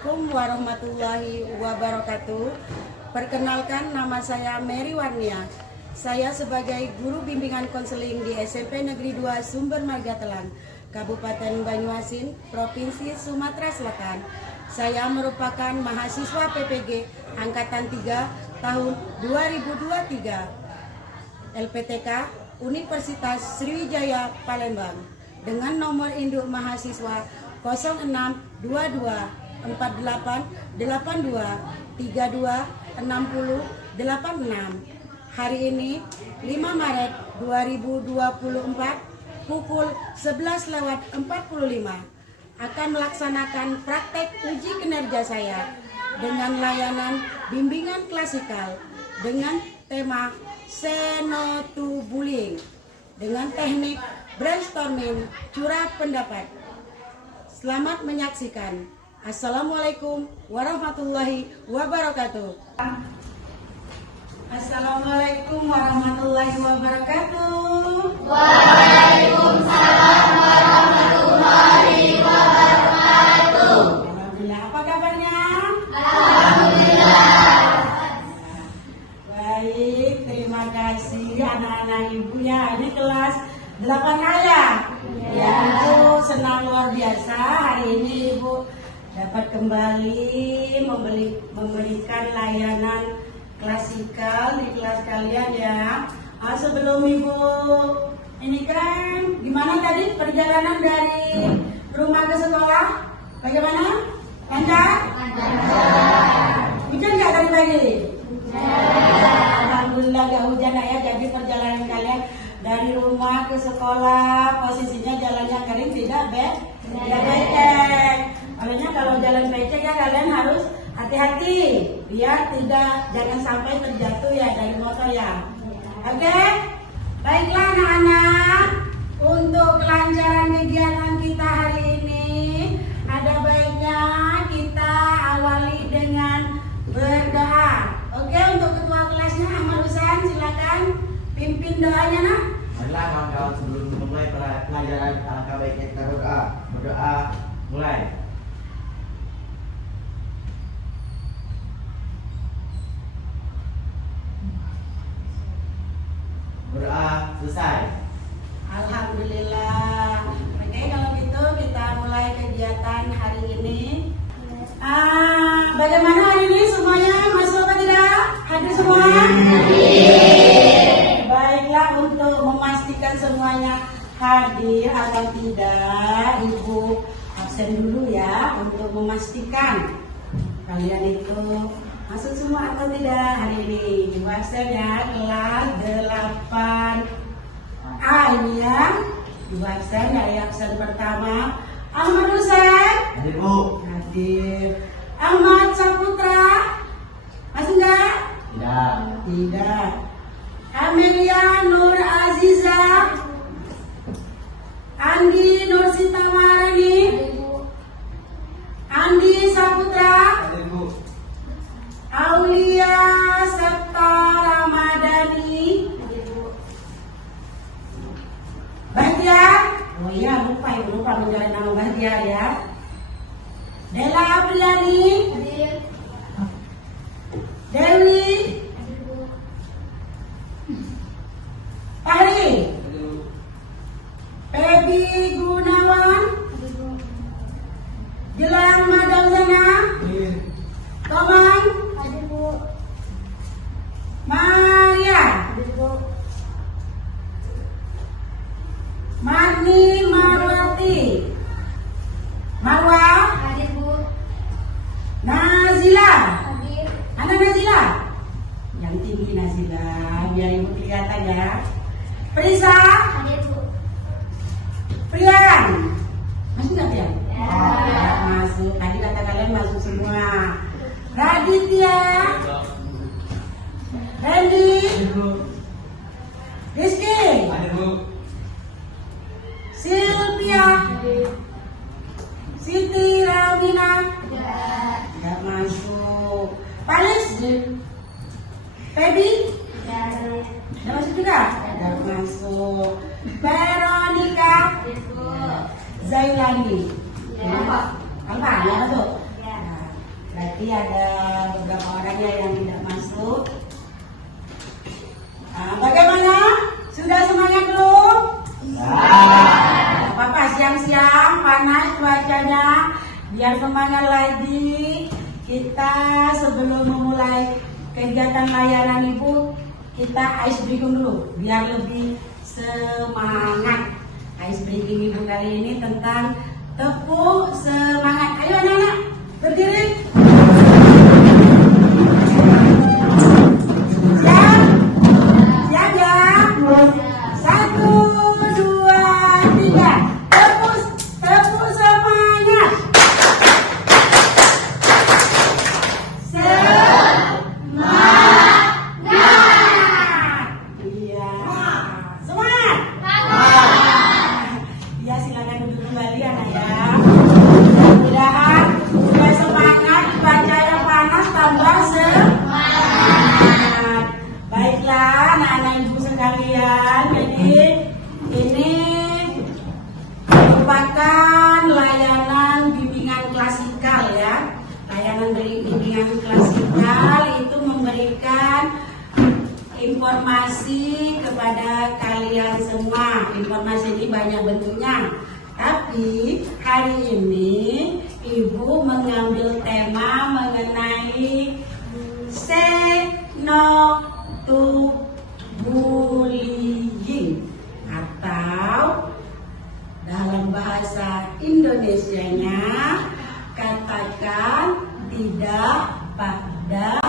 Assalamualaikum warahmatullahi wabarakatuh. Perkenalkan, nama saya Mary Warnia. Saya sebagai guru bimbingan konseling di SMP Negeri 2 Sumber Marga Telang, Kabupaten Banyuasin, Provinsi Sumatera Selatan. Saya merupakan mahasiswa PPG Angkatan 3 tahun 2023 LPTK Universitas Sriwijaya Palembang dengan nomor induk mahasiswa 0622482862326086. Hari ini 5 Maret 2024 pukul 11.45 akan melaksanakan praktek uji kinerja saya dengan layanan bimbingan klasikal dengan tema Say No to Bullying dengan teknik brainstorming curah pendapat. Selamat menyaksikan. Assalamualaikum warahmatullahi wabarakatuh. Assalamualaikum warahmatullahi wabarakatuh. Waalaikumsalam warahmatullahi wabarakatuh. Alhamdulillah, apa kabarnya? Alhamdulillah. Baik, terima kasih anak-anak ibu ya. Ini kelas 8A ya? Ya, Ibu senang luar biasa hari ini Ibu dapat kembali memberikan layanan klasikal di kelas kalian ya. Sebelum Ibu ini kan gimana tadi perjalanan dari rumah ke sekolah? Bagaimana? Lancar? Hujan nggak tadi pagi? Alhamdulillah nggak hujan ya. Jadi perjalanan kalian dari rumah ke sekolah posisinya jalannya kering tidak becek. Makanya kalau jalan becek ya kalian harus hati-hati biar jangan sampai terjatuh ya dari motor ya. Oke? Baiklah anak-anak, untuk kelancaran kegiatan kita hari ini ada baiknya kita awali dengan berdoa. Oke, untuk ketua kelasnya Ahmad Husain silakan pimpin doanya nak. Marilah kawan-kawan sebelum memulai pelajaran alangkah baiknya kita berdoa. Berdoa mulai. Berdoa selesai. Alhamdulillah. Oke, kalau gitu kita mulai kegiatan hari ini. Bagaimana hari ini semuanya masuk apa tidak? Hadir semua? Baiklah, untuk memastikan semuanya hadir atau tidak, Ibu absen dulu ya untuk memastikan kalian itu masuk semua atau tidak hari ini. Ibu absen ya, kelas 8A ini ya. Ibu absen dari absen pertama Ahmad Husain. Hadir Bu. Hadir. Ahmad Saputra masih enggak? Tidak. Tidak. Amelia Nur Aziza, Andi Nur Sitamarani, Andi Saputra, Hadir Bu. Aulia Septa Ramadhani, Bahtiar. Oh iya, lupa menjadi nama Bahtiar ya. Dela Apriani, Dewi, Fahri, Pebi Gunawan, Jelang Madalzana, Tomang, Maria, Marni Marwati, Marwa, Nazila. Mana Nazila? Yang tinggi Nazila, biar ibu kelihatan ya. Prisa, Prian, masuk nggak Prian? Ya, masuk. Tadi kata kalian masuk semua. Raditya, Randy, Rizky, Hadir Bu. Sylvia, Siti Ramina, nggak masuk. Paris, Pebi, nggak masuk juga? Nggak masuk. Veronica, Zailani, Alfa, ya masuk. Tapi ada beberapa orang yang tidak masuk. Nah, bagaimana? Sudah semangat belum? Apa-apa, siang-siang panas cuacanya, biar semangat lagi. Kita sebelum memulai kegiatan layanan ibu, kita ice breaking dulu biar lebih semangat. Ice breaking ibu kali ini tentang tepuk semangat. Ayo anak-anak, berdiri. Siap? Siap ya? 1, 2, 3. Tepuk semangat. Iya. Semangat. Ya, silakan duduk kembali anak ya. Mudah-mudahan sudah semangat, cuaca yang panas tambah semangat. Baiklah anak-anak ibu sekalian, jadi ini merupakan layanan bimbingan klasikal ya. Layanan bimbingan klasikal itu memberikan informasi kepada kalian semua. Informasi ini banyak bentuknya. Tapi hari ini ibu mengambil tema mengenai say no to bullying, atau dalam bahasa Indonesianya katakan tidak pada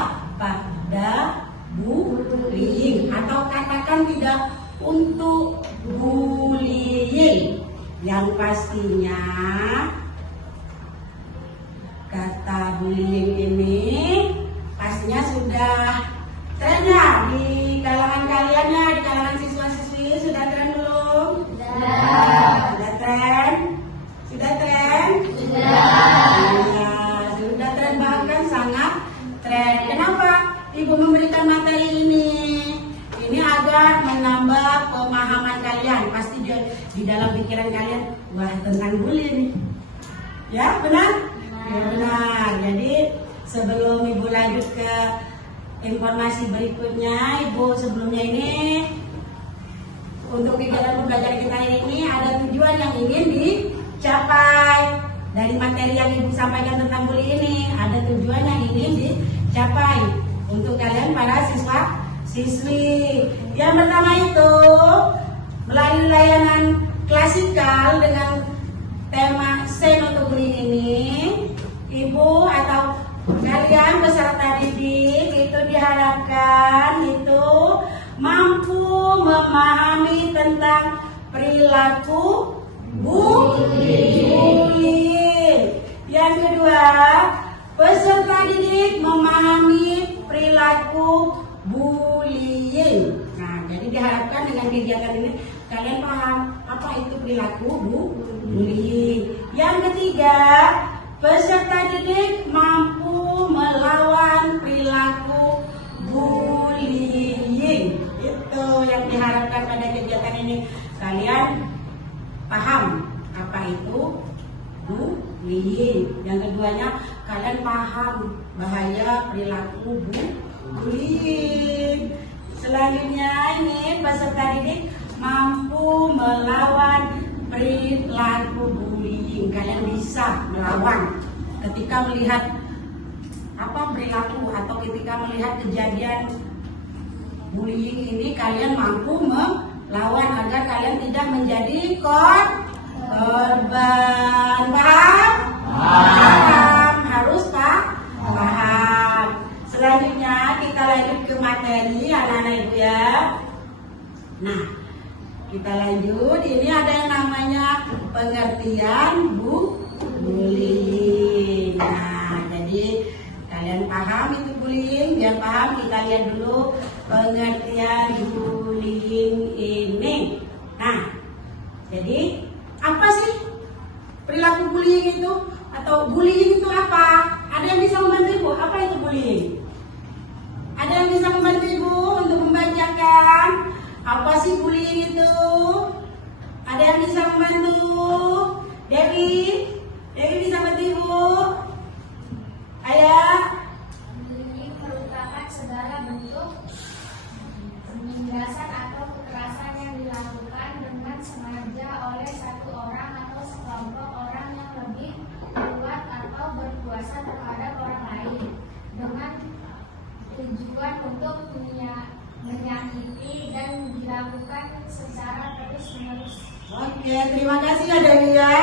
bullying, atau katakan tidak untuk bullying. Yang pastinya kata bullying ini pastinya sudah tren ya di kalangan kaliannya, di kalangan siswa-siswi. Sudah tren belum? Sudah tren? Sudah tren? Sudah tren, bahkan sangat tren. Kenapa ibu memberikan materi ini? Ini agar menambah pemahaman kalian. Pasti di dalam pikiran kalian, wah, tentang bullying. Ya, benar? Ya, benar. Jadi sebelum ibu lanjut ke informasi berikutnya, ibu sebelumnya ini untuk kegiatan pembelajaran kita ini ada tujuan yang ingin dicapai. Dari materi yang ibu sampaikan tentang bullying ini, ada tujuan yang ingin dicapai untuk kalian para siswa-siswi. Yang pertama itu melalui layanan klasikal dengan tema say no to bullying ini, ibu atau kalian peserta didik itu diharapkan itu mampu memahami tentang perilaku bullying. Yang kedua, peserta didik memahami perilaku bullying. Nah, jadi diharapkan dengan kegiatan ini kalian paham apa itu perilaku bullying. Yang ketiga, peserta didik mampu melawan perilaku bullying. Itu yang diharapkan pada kegiatan ini. Kalian paham apa itu bullying. Yang keduanya, kalian paham bahaya perilaku bullying. Selanjutnya ini peserta didik mampu melawan perilaku bullying. Kalian bisa melawan ketika melihat apa perilaku atau ketika melihat kejadian bullying ini, kalian mampu melawan agar kalian tidak menjadi korban. Paham? Paham. Harus paham. Selanjutnya kita lanjut ke materi anak-anak ibu ya. Nah, kita lanjut. Ini ada yang namanya pengertian bullying. Nah, jadi kalian paham itu bullying? Biar paham, kita lihat dulu pengertian bullying ini. Nah, jadi apa sih perilaku bullying itu? Atau bullying itu apa? Ada yang bisa membantu ibu? Apa itu bullying? Ada yang bisa membantu ibu untuk membacakan apa sih bullying itu? Ada yang bisa membantu? Dewi bisa bantu ibu? Ayah? bertujuan untuk menyakiti dan dilakukan secara terus-menerus. Oke, terima kasih ya Dewi ya.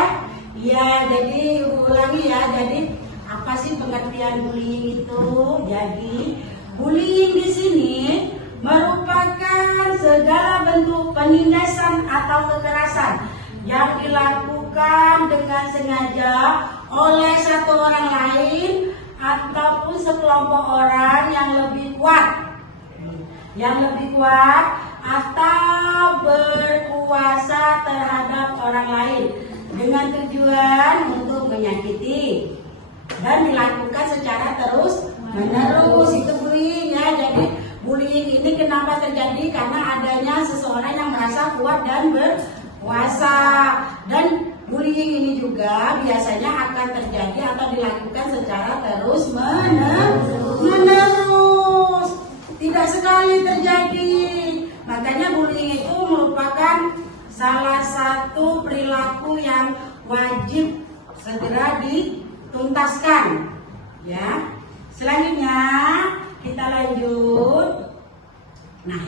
Iya, jadi ulangi ya. Jadi apa sih pengertian bullying itu? Jadi bullying di sini merupakan segala bentuk penindasan atau kekerasan yang dilakukan dengan sengaja oleh satu orang lain ataupun sekelompok orang yang lebih kuat atau berkuasa terhadap orang lain dengan tujuan untuk menyakiti dan dilakukan secara terus menerus. Itu bullying ya. Jadi bullying ini kenapa terjadi? Karena adanya seseorang yang merasa kuat dan berkuasa. Dan bullying ini juga biasanya akan terjadi atau dilakukan secara terus menerus. Tidak sekali terjadi. Makanya bullying itu merupakan salah satu perilaku yang wajib segera dituntaskan. Ya. Selanjutnya kita lanjut. Nah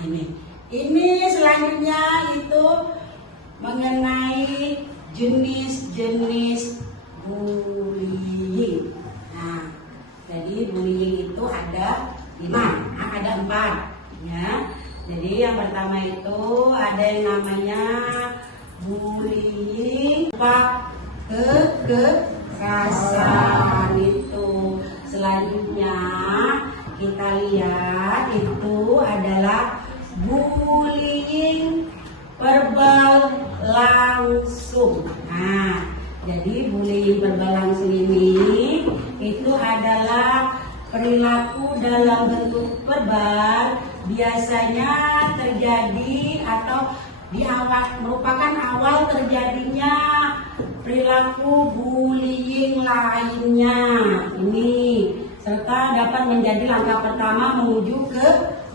ini selanjutnya itu mengenai jenis-jenis bullying. Nah, jadi bullying itu ada 4 ya. Jadi yang pertama itu ada yang namanya bullying kekerasan itu. Selanjutnya kita lihat itu adalah bullying verbal langsung. Nah, jadi bullying verbal langsung ini itu adalah perilaku dalam bentuk verbal, biasanya terjadi atau merupakan awal terjadinya perilaku bullying lainnya ini, serta dapat menjadi langkah pertama menuju ke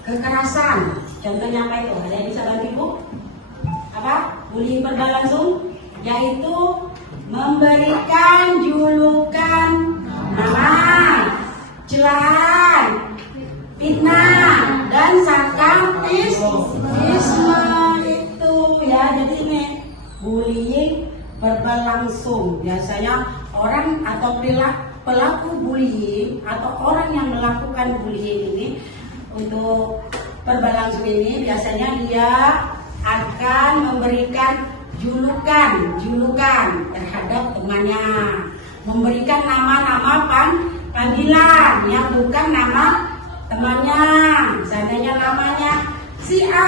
kekerasan. Contohnya apa itu? Ada yang bisa bantu Ibu? Apa? Bullying verbal langsung, yaitu memberikan julukan nama, celaan, fitnah, dan sarkastisme itu ya. Jadi ini bullying verbal langsung. Biasanya orang atau pelaku bullying atau orang yang melakukan bullying ini untuk verbal langsung ini biasanya dia akan memberikan julukan terhadap temannya, memberikan nama-nama panggilan yang bukan nama temannya. Seandainya namanya si A,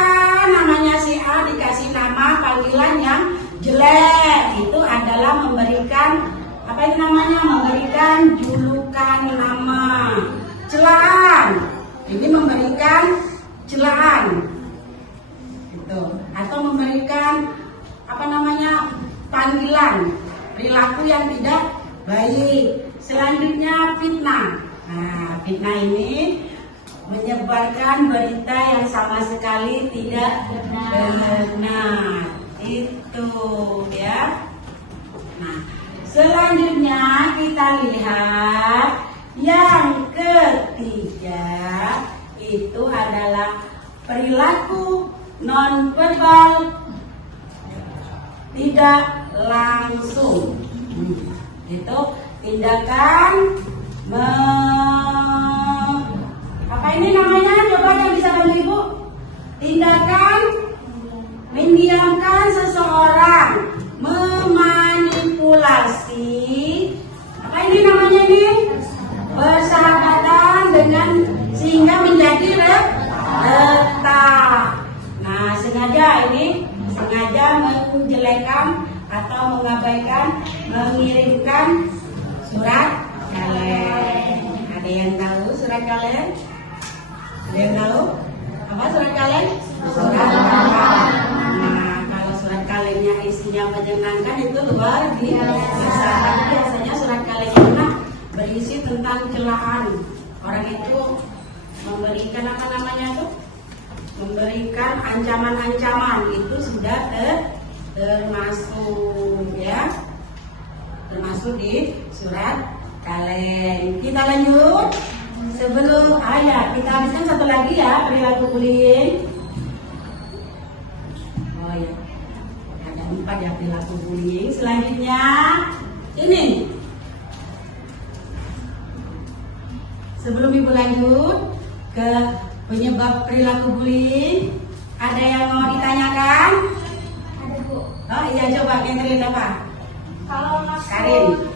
dikasih nama panggilan yang jelek, itu adalah memberikan memberikan julukan nama. Celaan, ini memberikan celaan itu, atau memberikan panggilan perilaku yang tidak baik. Selanjutnya fitnah. Nah, fitnah ini menyebarkan berita yang sama sekali tidak benar. Itu ya. Nah, selanjutnya kita lihat yang ketiga itu adalah perilaku nonverbal tidak langsung. Itu tindakan apa ini namanya? Coba yang bisa bantu Ibu. Tindakan mendiamkan seseorang, memanipulasi. Apa ini namanya ini? Persahabatan dengan sehingga menjadi retak. Nah, sengaja menjelekkan atau mengabaikan, mengirimkan surat kaleng. Ada yang tahu surat kaleng? Ada yang tahu apa surat kaleng? Surat kaleng. Nah, kalau surat kalengnya isinya menyenangkan itu luar biasa. Biasanya surat kaleng itu berisi tentang celaan. Orang itu memberikan memberikan ancaman-ancaman, itu sudah termasuk di surat kaleng. Kita lanjut. Sebelum Ya, kita habiskan satu lagi ya, perilaku bullying. Oh ya, ada 4 ya perilaku bullying. Selanjutnya ini. Sebelum ibu lanjut ke penyebab perilaku bullying, ada yang mau ditanyakan? Ada Bu. Oh iya, coba Catherine apa? Kalau Karin. maksud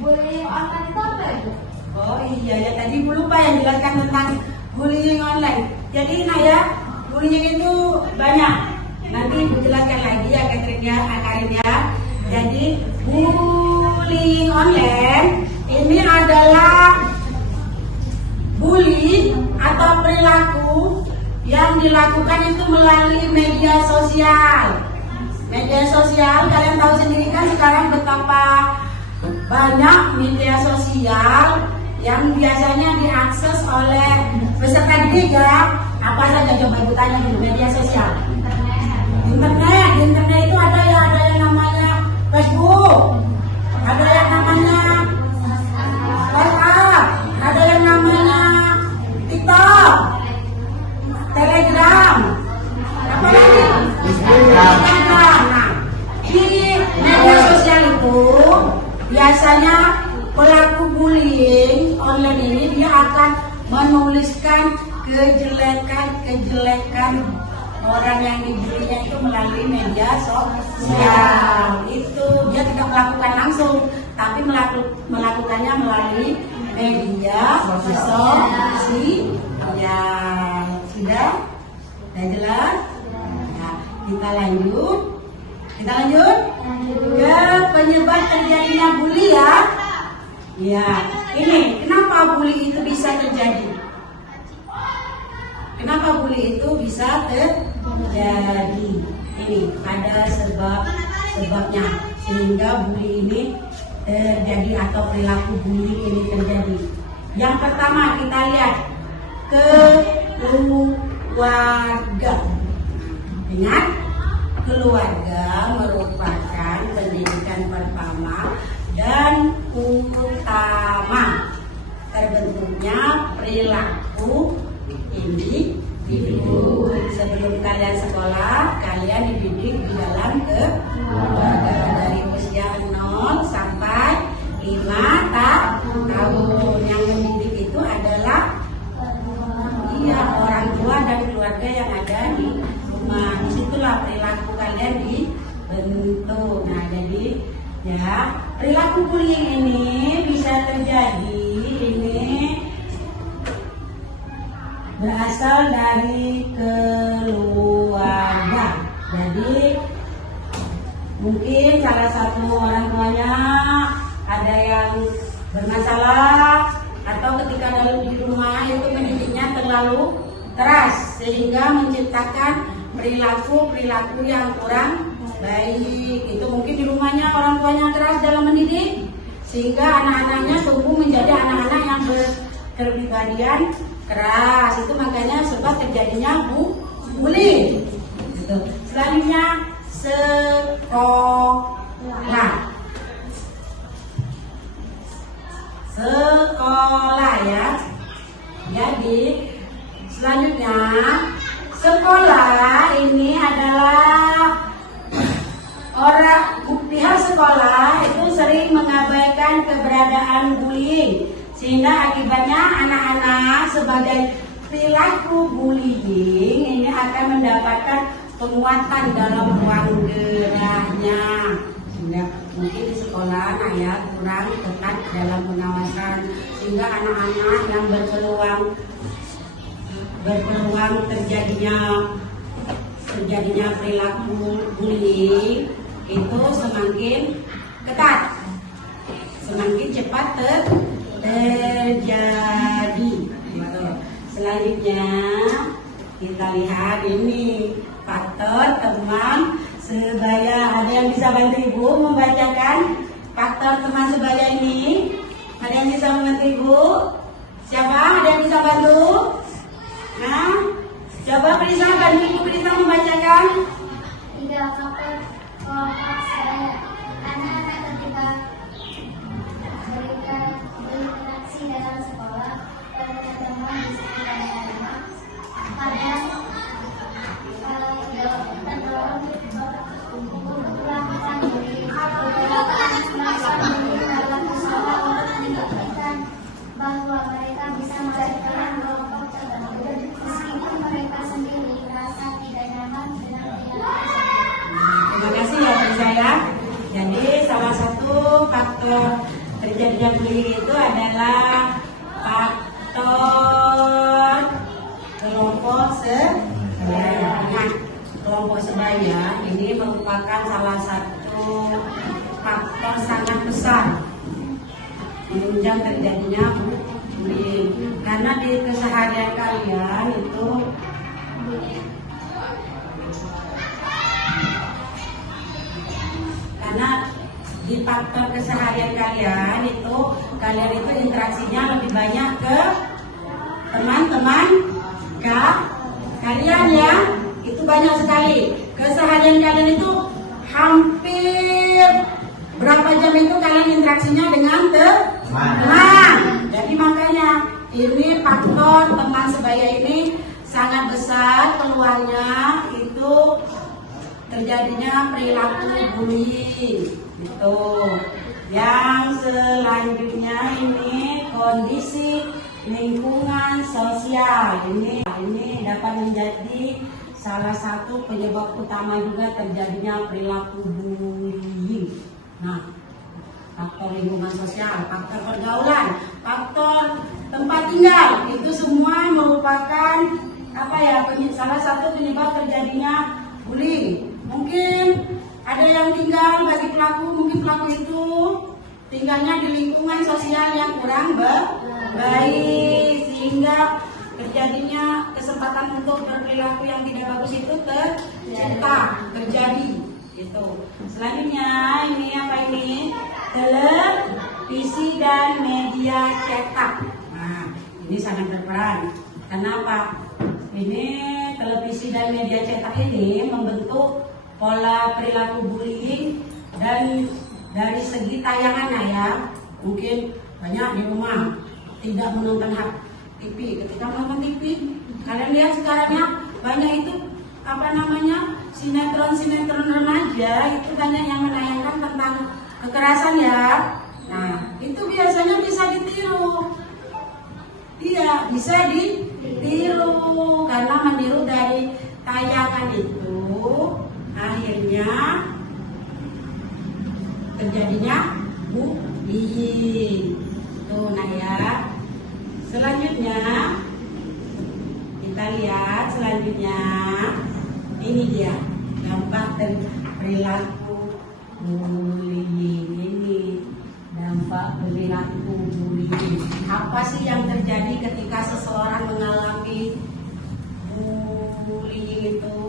bullying online itu apa ya Bu? Oh iya ya, tadi ibu lupa yang jelaskan tentang bullying online. Jadi nah ya, bullying itu banyak. Nanti ibu jelaskan lagi ya Catherine ya, Karin ya. Jadi bullying online ini adalah bully atau perilaku yang dilakukan itu melalui media sosial. Media sosial, kalian tahu sendiri kan sekarang betapa banyak media sosial yang biasanya diakses oleh peserta didik ya. Apa saja coba ibu tanya dulu media sosial. Internet itu ada yang namanya Facebook, ada yang namanya WhatsApp, ada yang namanya TikTok, Telegram, apa lagi? Instagram. Nah, di media sosial itu biasanya pelaku bullying online ini dia akan menuliskan kejelekan orang yang dibullynya itu melalui media sosial. Itu dia tidak melakukan langsung, tapi melakukannya melalui media sosial. Sudah jelas? Nah, kita lanjut ke penyebab terjadinya bully ya. Ya, ini kenapa bully itu bisa terjadi? Kenapa bully itu bisa terjadi? Ini ada sebabnya sehingga bully ini terjadi atau perilaku bullying ini terjadi. Yang pertama kita lihat keluarga. Ingat, keluarga merupakan pendidikan pertama dan utama terbentuknya perilaku individu. Sebelum kalian sekolah, kalian dididik di dalam keluarga dari usia 0 sampai 5 tahun. Yang mendidik itu adalah orang tua dan keluarga yang ada di rumah. Disitulah perilaku kalian dibentuk. Nah, jadi ya perilaku bullying ini bisa terjadi ini berasal dari keluarga. Jadi mungkin salah satu orang tuanya ada yang bermasalah atau ketika di rumah itu mendidiknya terlalu keras sehingga menciptakan perilaku yang kurang baik. Itu mungkin di rumahnya orang tuanya keras dalam mendidik sehingga anak-anaknya tumbuh menjadi anak-anak yang berkepribadian keras. Itu makanya sebab terjadinya bullying. Gitu. Selanjutnya sekolah. Sekolah ya. Jadi selanjutnya sekolah ini adalah pihak sekolah itu sering mengabaikan keberadaan bullying sehingga akibatnya anak-anak sebagai perilaku bullying ini akan mendapatkan penguatan dalam ruang geraknya. Mungkin di sekolah kurang ketat dalam pengawasan sehingga anak-anak yang berpeluang terjadinya perilaku bullying itu semakin ketat, semakin cepat terjadi. Selanjutnya kita lihat ini faktor teman sebaya. Ada yang bisa bantu ibu membacakan faktor teman sebaya ini? Ada yang bisa membantu ibu? Siapa? Ada yang bisa bantu? Nah, coba Prisa bantu ibu Prisa membacakan. 3 faktor kelompok sebaya. Anak-anak ketika berinteraksi dalam sekolah, berkembang di sekitar rumah. Kadang terdorong untuk melakukan beberapa dalam usaha untuk membuktikan bahwa mereka bisa melakukan kelompok tertentu meskipun mereka sendiri merasa tidak nyaman dengan perilaku. Terima kasih ya Bu saya. Jadi salah satu faktor terjadinya bullying itu adalah faktor kelompok sebaya. Nah, kelompok sebaya ini merupakan salah satu faktor sangat besar menunjang terjadinya bullying. Karena di keseharian kalian itu di faktor keseharian kalian itu interaksinya lebih banyak ke teman-teman kalian ya, itu banyak sekali. Keseharian kalian itu hampir berapa jam itu kalian interaksinya dengan teman. Jadi makanya ini faktor teman sebaya ini sangat besar peluangnya itu terjadinya perilaku bullying. Itu yang selanjutnya ini kondisi lingkungan sosial ini dapat menjadi salah satu penyebab utama juga terjadinya perilaku bullying. Nah, faktor lingkungan sosial, faktor pergaulan, faktor tempat tinggal itu semua merupakan salah satu penyebab terjadinya bullying. Mungkin ada yang tinggal bagi pelaku, mungkin pelaku itu tinggalnya di lingkungan sosial yang kurang baik, sehingga terjadinya kesempatan untuk berperilaku yang tidak bagus itu terjadi. Gitu. Selanjutnya ini apa ini? Televisi dan media cetak. Nah, ini sangat berperan. Kenapa? Ini televisi dan media cetak ini membentuk pola perilaku bullying, dan dari segi tayangannya ya, mungkin banyak di rumah tidak menonton TV. Ketika menonton TV, kalian lihat sekarang ya, banyak itu sinetron remaja itu banyak yang menayangkan tentang kekerasan ya. Nah, itu biasanya bisa ditiru. Iya, bisa ditiru karena meniru dari tayangan itu. Akhirnya terjadinya bullying. Tuh, nah ya. Selanjutnya kita lihat ini dia dampak dari perilaku bullying ini. Dampak perilaku bullying. Apa sih yang terjadi ketika seseorang mengalami bullying itu?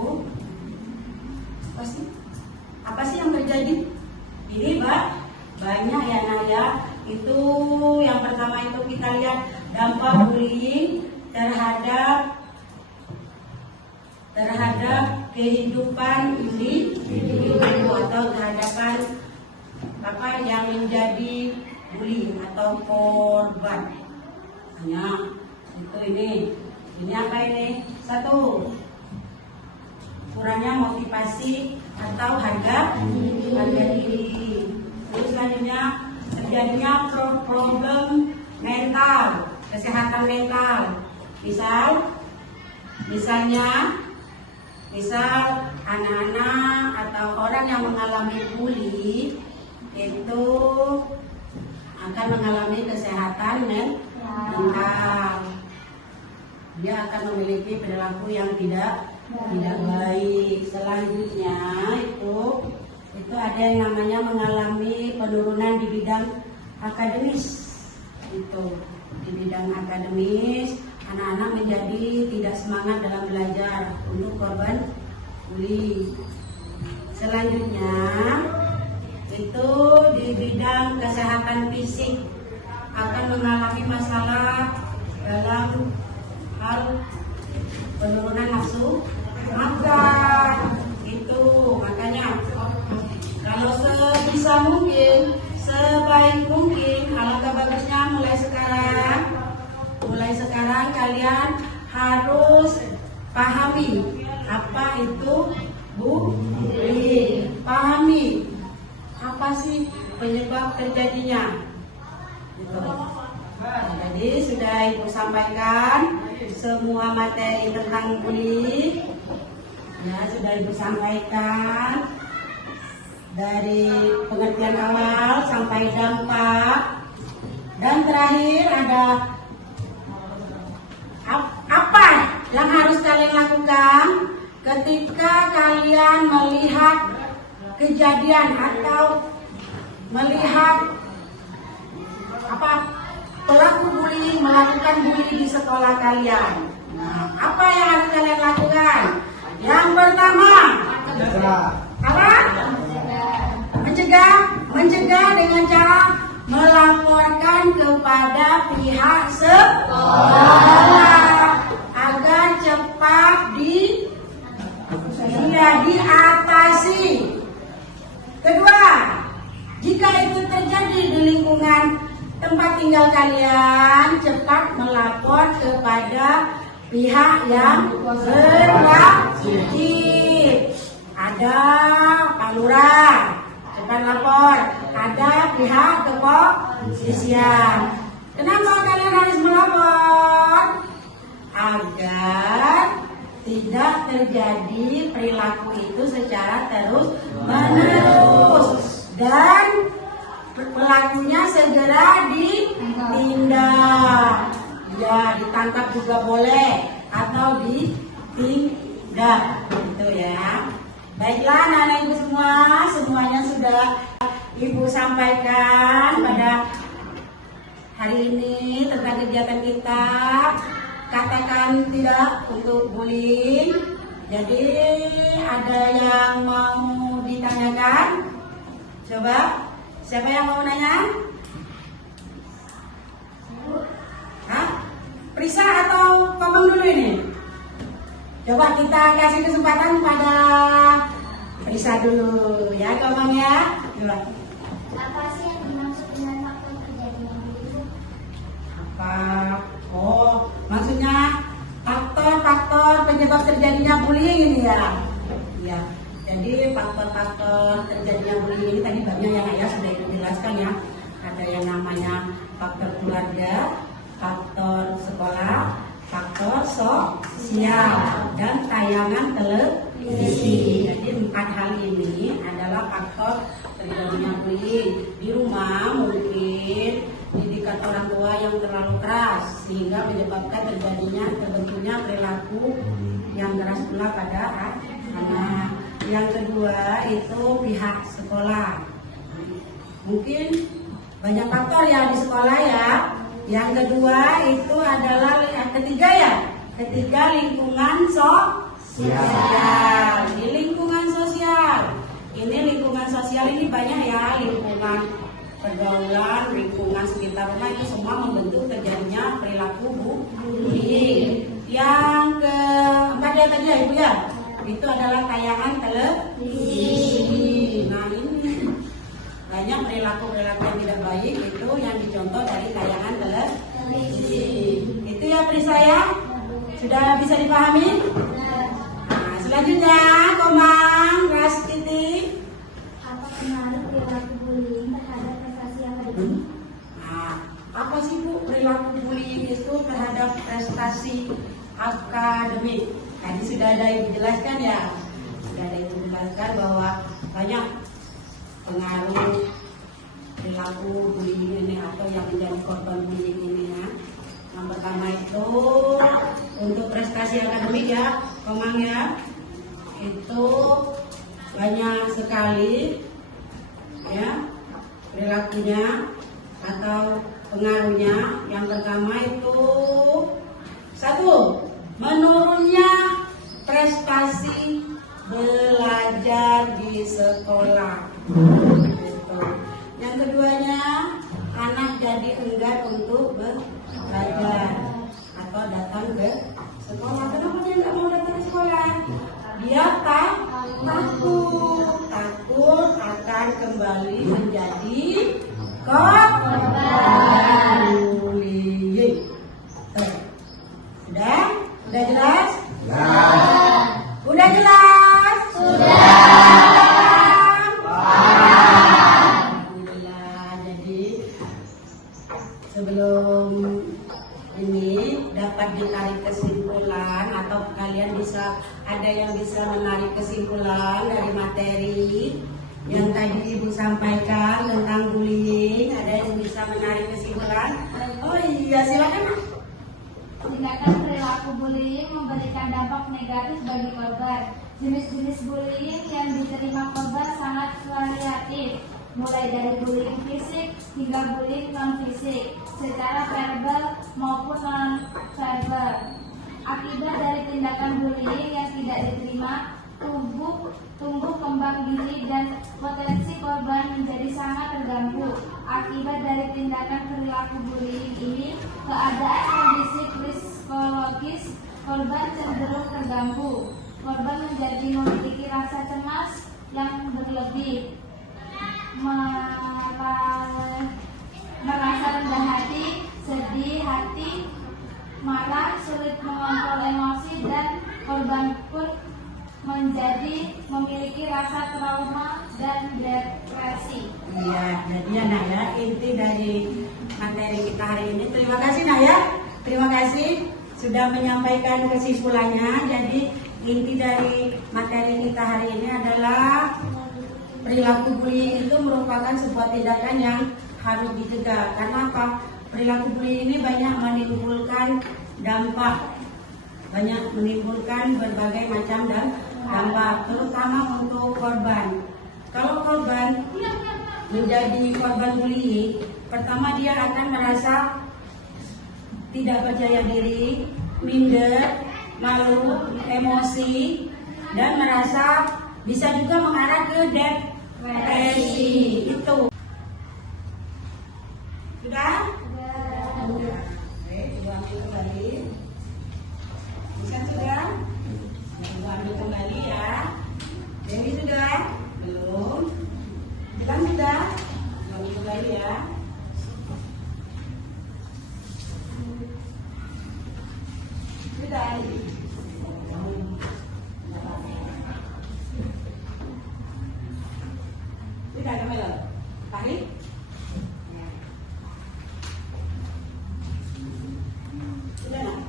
Apa sih yang terjadi? Ini banyak ya Naya. Itu yang pertama itu kita lihat dampak bullying terhadap kehidupan individu atau kehadapan yang menjadi bullying atau korban. Hanya itu ini apa ini? Satu, kurangnya motivasi atau harga diri. Terus selanjutnya terjadinya problem mental, kesehatan mental. Misal anak-anak atau orang yang mengalami bully itu akan mengalami kesehatan mental. Dia akan memiliki perilaku yang tidak baik. Selanjutnya itu ada yang namanya mengalami penurunan di bidang akademis. Itu di bidang akademis, anak-anak menjadi tidak semangat dalam belajar untuk korban bully. Selanjutnya itu di bidang kesehatan fisik akan mengalami masalah dalam hal penurunan nafsu makan. Itu makanya kalau sebisa mungkin, sebaik mungkin, alangkah bagusnya mulai sekarang kalian harus pahami apa itu bullying. Pahami apa sih penyebab terjadinya. Gitu. Jadi sudah Ibu sampaikan semua materi tentang bullying. Ya, sudah Ibu sampaikan dari pengertian awal sampai dampak. Dan terakhir ada apa yang harus kalian lakukan ketika kalian melihat kejadian atau melihat pelaku bullying melakukan bullying di sekolah kalian. Nah, apa yang harus kalian lakukan? Yang pertama, apa? Mencegah dengan cara melaporkan kepada pihak sekolah agar cepat diatasi. Kedua, jika itu terjadi di lingkungan tempat tinggal kalian, cepat melapor kepada pihak yang berwajib. Ada Pak Lurah, cepat lapor. Ada pihak kepolisian. Kenapa kalian harus melapor? Agar tidak terjadi perilaku itu secara terus-menerus dan pelakunya segera ditindak. Ya, ditangkap juga boleh atau ditindak, gitu ya. Baiklah, anak-anak Ibu semua, semuanya sudah Ibu sampaikan pada hari ini tentang kegiatan kita. Katakan tidak untuk bullying. Jadi ada yang mau ditanyakan? Coba, siapa yang mau nanya? Hah? Prisa atau Komang dulu ini? Coba kita kasih kesempatan pada Prisa dulu ya, Komang ya. Coba. Apa sih yang dimaksud dengan faktor terjadinya bullying? Apa? Oh, maksudnya faktor-faktor penyebab terjadinya bullying ini ya. Ya. Jadi faktor-faktor terjadinya bullying ini tadi banyak yang Ayah sudah jelaskan ya. Ada yang namanya faktor keluarga, faktor sekolah, faktor sosial, dan tayangan televisi. Jadi 4 hal ini adalah faktor terjadinya bullying. Di rumah mungkin didikan orang tua yang terlalu keras sehingga menyebabkan terbentuknya perilaku yang keras pula pada anak. Yang kedua itu pihak sekolah. Mungkin banyak faktor ya di sekolah ya. Yang kedua itu adalah ketiga lingkungan sosial. Di lingkungan sosial. Ini lingkungan sosial ini banyak ya, lingkungan pergaulan, lingkungan sekitar rumah itu semua membentuk terjadinya perilaku bullying. Yang keempat ya tadi ya Ibu ya, itu adalah tayangan televisi. Nah ini banyak perilaku-perilaku yang tidak baik itu yang dicontoh dari tayangan televisi. Itu ya Prisa ya, sudah bisa dipahami? Nah, selanjutnya Komang, Rastiti. Apa pengaruh perilaku bullying terhadap prestasi akademik? Nah, apa sih Bu perilaku bullying itu terhadap prestasi akademik? Tadi sudah ada yang dijelaskan ya, sudah ada yang dijelaskan bahwa banyak pengaruh perilaku bullying ini atau yang menjadi korban bullying ini ya. Yang pertama itu untuk prestasi akademik ya, Komang ya, itu banyak sekali ya perilakunya atau pengaruhnya. Yang pertama itu satu, menurunnya prestasi belajar di sekolah. Gitu. Yang keduanya, anak jadi enggan untuk belajar atau datang ke sekolah. Kenapa dia nggak mau datang ke sekolah? Dia takut akan kembali menjadi korban bullying. Sudah? Sudah jelas? Udah jelas? Alhamdulillah. Jadi sebelum ini dapat ditarik kesimpulan atau kalian bisa ada yang bisa menarik kesimpulan dari materi yang tadi Ibu sampaikan tentang bullying. Ada yang bisa menarik kesimpulan? Oh iya, silakan. Tindakan perilaku bullying memberikan dampak negatif bagi korban. Jenis-jenis bullying yang diterima korban sangat variatif, mulai dari bullying fisik hingga bullying non-fisik, secara verbal maupun non-verbal. Akibat dari tindakan bullying yang tidak diterima, tumbuh kembang diri dan potensi korban menjadi sangat terganggu. Akibat dari tindakan perilaku bullying ini, keadaan kondisi psikologis korban cenderung terganggu. Korban menjadi memiliki rasa cemas yang berlebih, merasa rendah hati, sedih hati, marah, sulit mengontrol emosi, dan korban pun menjadi memiliki rasa trauma dan depresi. Iya, jadi ya Naya, inti dari materi kita hari ini. Terima kasih Naya, terima kasih sudah menyampaikan kesimpulannya. Jadi inti dari materi kita hari ini adalah perilaku bullying itu merupakan sebuah tindakan yang harus dicegah. Karena apa? Perilaku bullying ini banyak menimbulkan dampak, banyak menimbulkan berbagai macam dampak, terutama untuk korban. Kalau korban menjadi korban bullying, pertama dia akan merasa tidak percaya diri, minder, malu, emosi, dan merasa bisa juga mengarah ke depresi. Itu sudah? Sudah. Oke, diambil kembali. Bisa sudah? Diambil kembali ya. Dewi sudah? Belum. Bilang sudah? Diambil kembali ya. Sudah. Sudah kembali. Tarik. Sudah nak?